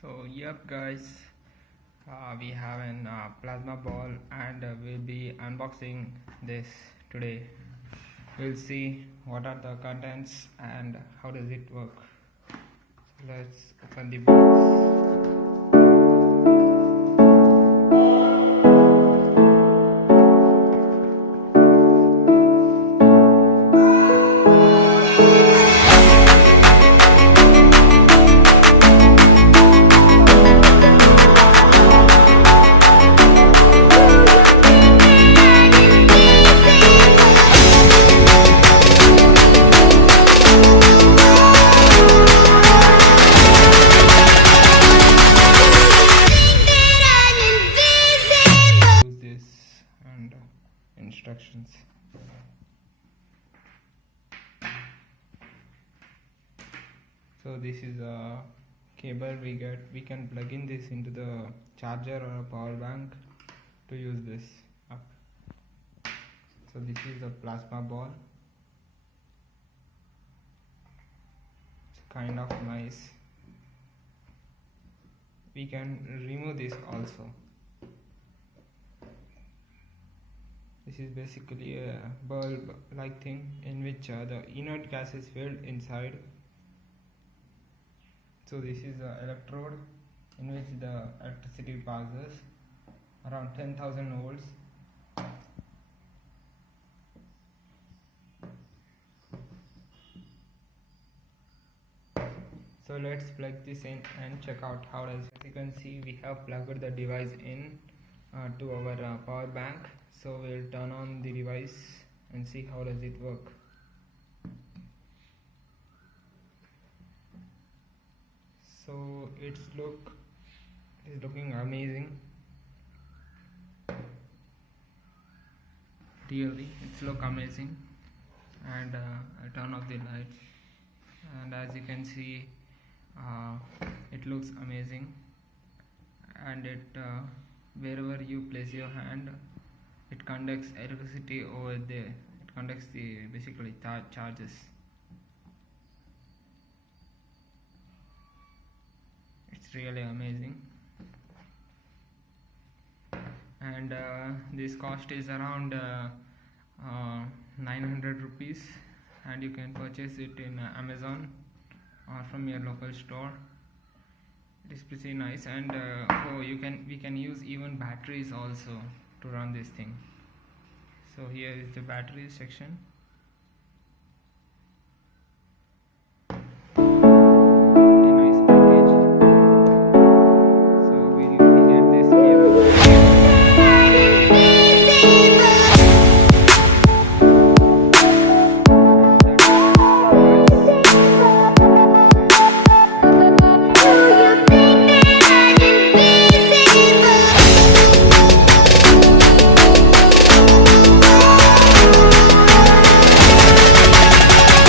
So yep guys, we have an plasma ball and we'll be unboxing this today. We'll see what are the contents and how does it work. So let's open the box. Use this and instructions. So this is a cable we can plug in this into the charger or a power bank to use this up. So this is a plasma ball. It's kind of nice. We can remove this also. This is basically a bulb like thing in which the inert gas is filled inside. So this is the electrode in which the electricity passes around 10,000 volts. So let's plug this in and check out how does it. As you can see, we have plugged the device in to our power bank. So we'll turn on the device and see how does it work. So it's looking amazing. Really, it's look amazing. And I turn off the lights, and as you can see, it looks amazing. And it wherever you place your hand, it conducts electricity over there. It conducts the basically charges. It's really amazing. And this cost is around 900 rupees, and you can purchase it in Amazon or from your local store. It is pretty nice. And we can use even batteries also to run this thing. So here is the battery section.